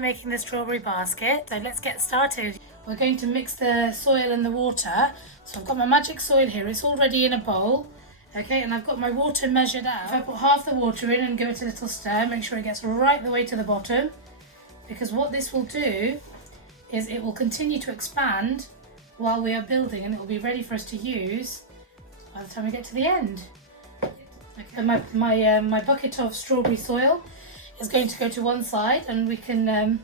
Making the strawberry basket, so let's get started. We're going to mix the soil and the water. So I've got my magic soil here, it's already in a bowl, okay, and I've got my water measured out. If I put half the water in and give it a little stir, make sure it gets right the way to the bottom, because what this will do is it will continue to expand while we are building, and it will be ready for us to use by the time we get to the end. Okay, my bucket of strawberry soil is going to go to one side, and we can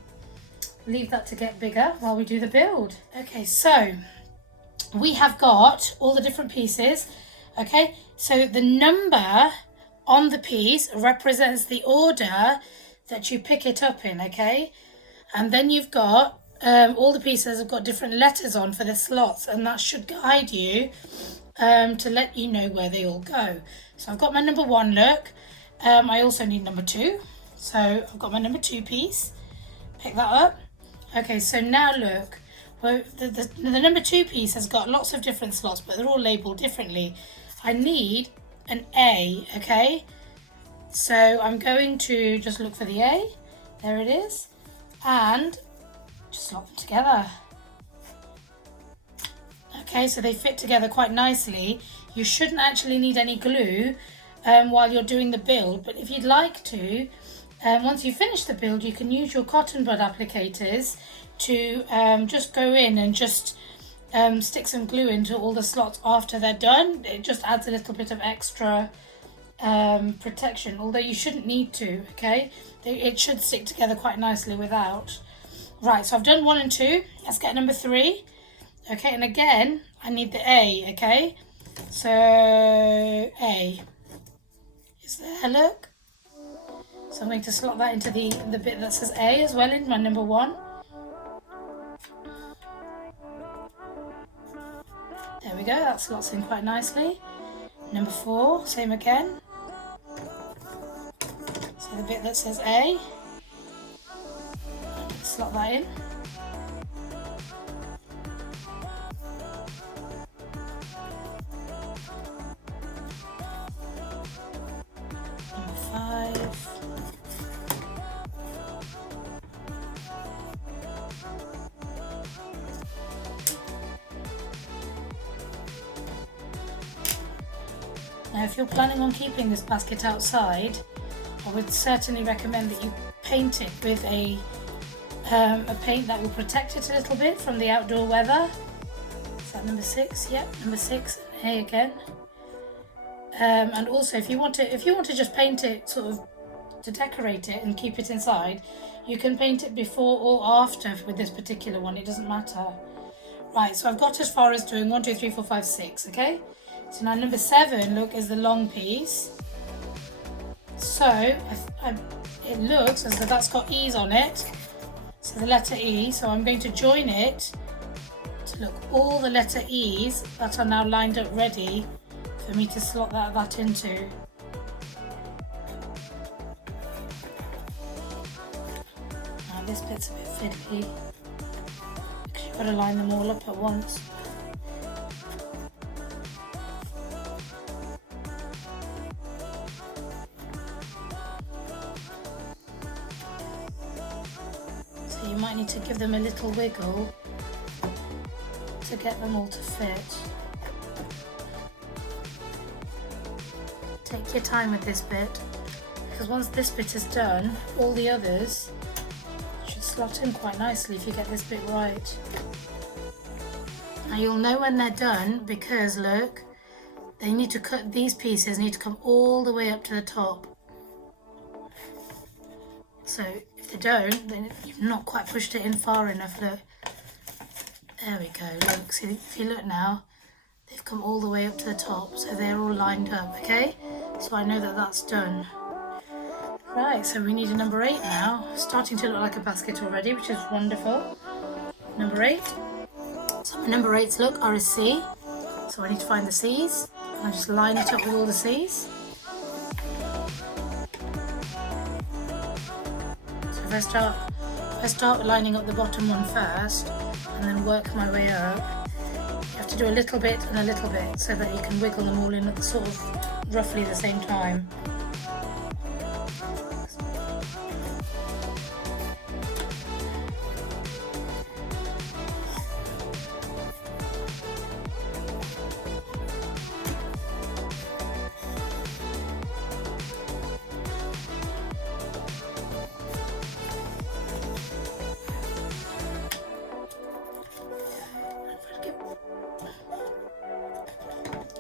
leave that to get bigger while we do the build. Okay, so we have got all the different pieces. Okay, so the number on the piece represents the order that you pick it up in, okay? And then you've got all the pieces have got different letters on for the slots, and that should guide you to let you know where they all go. So I've got my number 1, look. I also need number 2. So I've got my number 2 piece, pick that up. Okay, so now look, well, the number 2 piece has got lots of different slots, but they're all labelled differently. I need an A, okay? So I'm going to just look for the A, there it is, and just slot them together. Okay, so they fit together quite nicely. You shouldn't actually need any glue while you're doing the build, but if you'd like to, once you finish the build, you can use your cotton bud applicators to just go in and just stick some glue into all the slots after they're done. It just adds a little bit of extra protection, although you shouldn't need to, okay? It should stick together quite nicely without. Right, so I've done 1 and 2. Let's get number 3. Okay, and again, I need the A, okay? So, A is there, look. So I'm going to slot that into the bit that says A as well in my number 1. There we go, that slots in quite nicely. Number 4, same again. So the bit that says A, slot that in. Number 5. Now, if you're planning on keeping this basket outside, I would certainly recommend that you paint it with a paint that will protect it a little bit from the outdoor weather. Is that number 6? Yep, number 6. A again. And also, if you want to just paint it sort of to decorate it and keep it inside, you can paint it before or after with this particular one. It doesn't matter. Right, so I've got as far as doing 1, 2, 3, 4, 5, 6. Okay. So now number 7, look, is the long piece. So it looks as though that's got E's on it. So the letter E. So I'm going to join it to look all the letter E's that are now lined up ready for me to slot that into. Now this bit's a bit fiddly because you've got to line them all up at once. You might need to give them a little wiggle to get them all to fit. Take your time with this bit, because once this bit is done, all the others should slot in quite nicely if you get this bit right. Now you'll know when they're done because look, they need to cut, these pieces need to come all the way up to the top. So if they don't, then you've not quite pushed it in far enough. Look, there we go. Look, see, if you look now, they've come all the way up to the top, so they're all lined up. Okay, so I know that that's done. Right, so we need a number 8 now. Starting to look like a basket already, which is wonderful. Number 8. So my number 8s look are a C. So I need to find the C's. I'll just line it up with all the C's. So if I start lining up the bottom one first and then work my way up, you have to do a little bit and a little bit so that you can wiggle them all in at the sort of roughly the same time.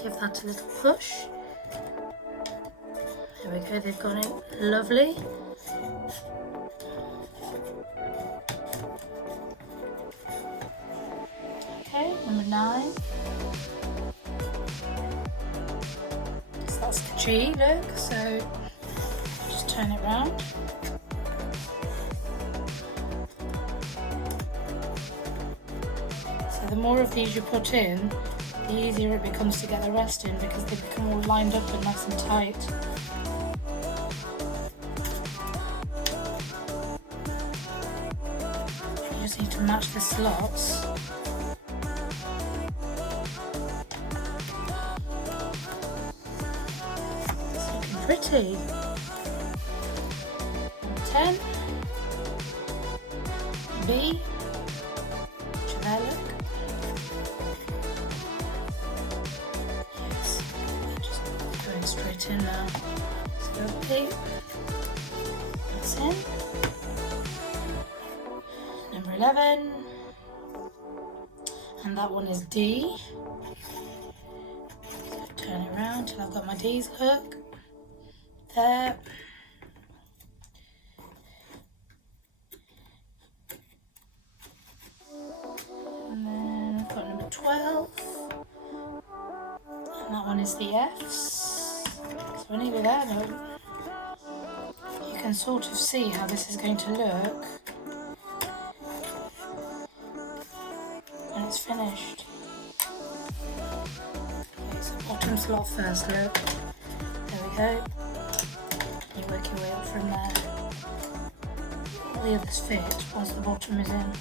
Give that a little push. There we go, they've gone in lovely. Okay, number 9. So that's the G, look, so just turn it round. So the more of these you put in, the easier it becomes to get the rest in because they become all lined up and nice and tight. You just need to match the slots. It's looking pretty. Number 10. B. Should that look? Straight in now. Slowly. That's in. Number 11. And that one is D. So turn it around till I've got my D's, look. There. And then I've got number 12. And that one is the F's. So we're nearly there though. You can sort of see how this is going to look when it's finished. Okay, so bottom slot first, look. There we go. You work your way up from there. All the others fit once the bottom is in.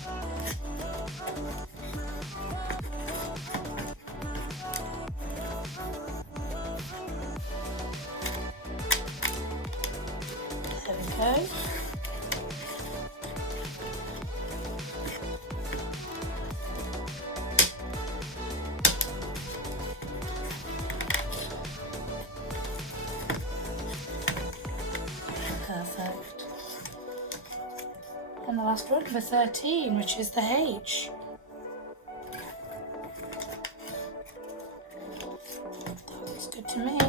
Okay. Perfect. And the last one for 13, which is the H. That looks good to me.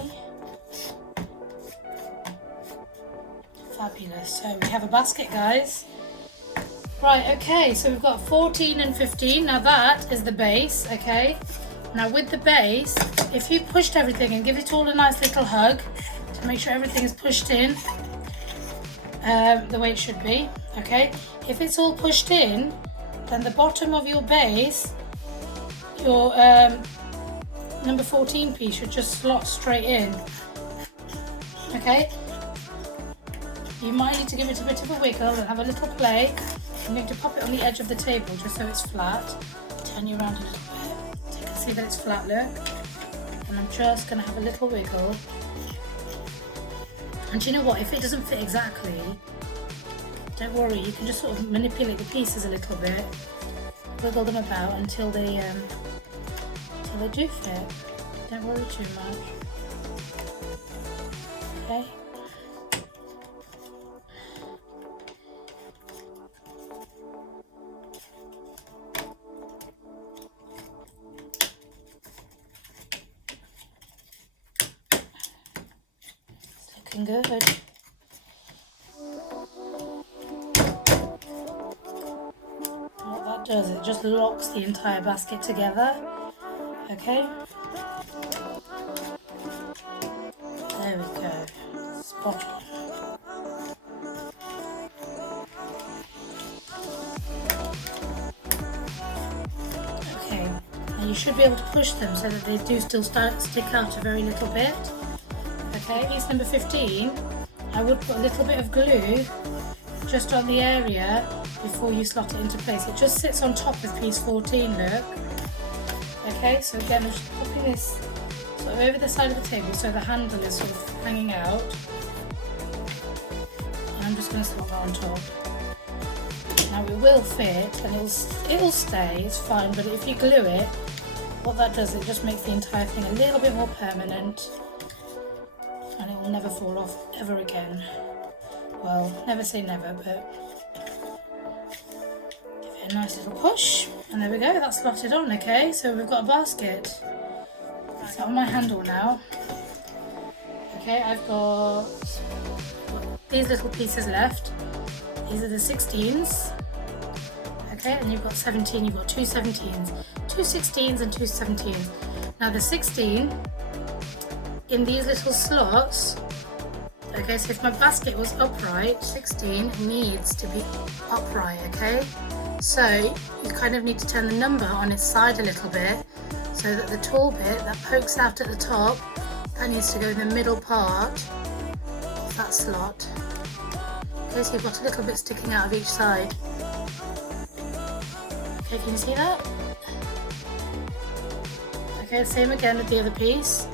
Fabulous. So we have a basket, guys. Right, okay, so we've got 14 and 15. Now that is the base, okay? Now with the base, if you pushed everything and give it all a nice little hug to make sure everything is pushed in the way it should be, okay? If it's all pushed in, then the bottom of your base, your number 14 piece should just slot straight in, okay? You might need to give it a bit of a wiggle and have a little play. You need to pop it on the edge of the table just so it's flat. Turn you around a little bit so you can see that it's flat, look. And I'm just going to have a little wiggle. And you know what, if it doesn't fit exactly, don't worry, you can just sort of manipulate the pieces a little bit. Wiggle them about until they do fit. Don't worry too much. Okay. Looking good. What that does, it just locks the entire basket together. Okay. There we go. Spot on. Okay. Now you should be able to push them so that they do still stick out a very little bit. Okay, piece number 15, I would put a little bit of glue just on the area before you slot it into place. It just sits on top of piece 14, look. Okay, so again, I'm just popping this sort of over the side of the table so the handle is sort of hanging out. And I'm just going to slot that on top. Now it will fit and it'll stay, it's fine, but if you glue it, what that does, it just makes the entire thing a little bit more permanent and it will never fall off ever again. Well, never say never, but give it a nice little push and there we go, that's slotted on. Okay, so we've got a basket. It's on my handle now. Okay, I've got these little pieces left. These are the 16s. Okay, and you've got 17, you've got two 17s, two 16s and two 17s. Now the 16 in these little slots, okay, so if my basket was upright, 16 needs to be upright, okay? So you kind of need to turn the number on its side a little bit so that the tall bit that pokes out at the top, that needs to go in the middle part of that slot. Okay, so you've got a little bit sticking out of each side. Okay, can you see that? Okay, same again with the other piece.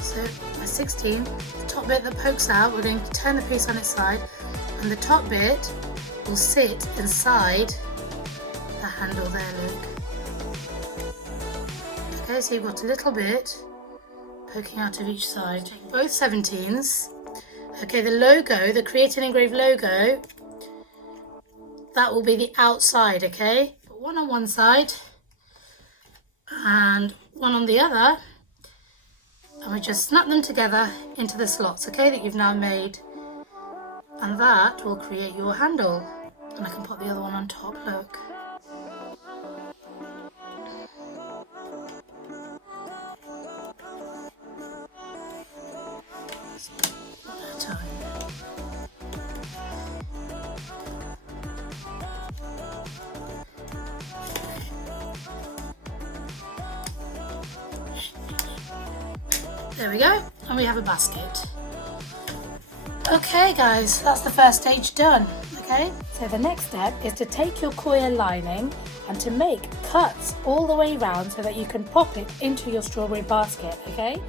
So my 16, the top bit that pokes out, we're going to turn the piece on its side and the top bit will sit inside the handle there, look. Okay, so you've got a little bit poking out of each side. Both 17s. Okay, the logo, the Create and Engrave logo, that will be the outside, okay? Put one on one side and one on the other, and we just snap them together into the slots, okay, that you've now made, and that will create your handle. And I can put the other one on top, look. There we go, and we have a basket. Okay guys, that's the first stage done. Okay, so the next step is to take your coir lining and to make cuts all the way around so that you can pop it into your strawberry basket, okay?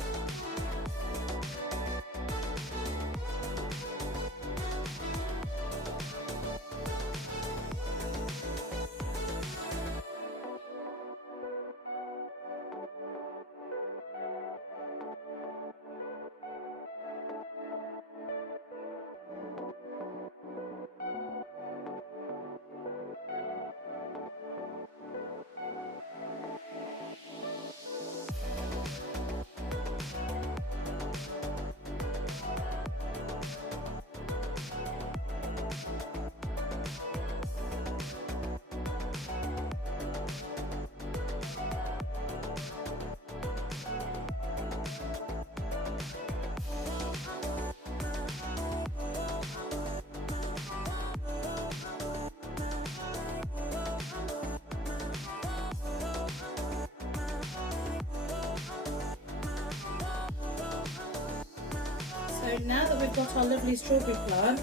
So now that we've got our lovely strawberry plant,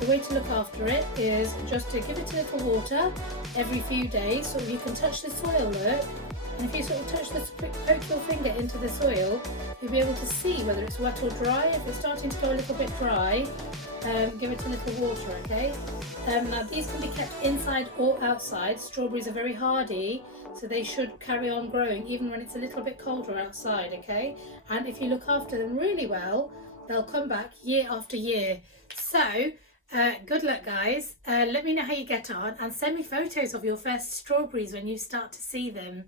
the way to look after it is just to give it a little water every few days, so you can touch the soil, look, and if you sort of poke your finger into the soil, you'll be able to see whether it's wet or dry. If it's starting to go a little bit dry, give it a little water, okay? Now these can be kept inside or outside. Strawberries are very hardy, so they should carry on growing even when it's a little bit colder outside, okay? And if you look after them really well, they'll come back year after year. So good luck guys. Let me know how you get on and send me photos of your first strawberries when you start to see them.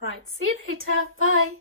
Right, see you later. Bye.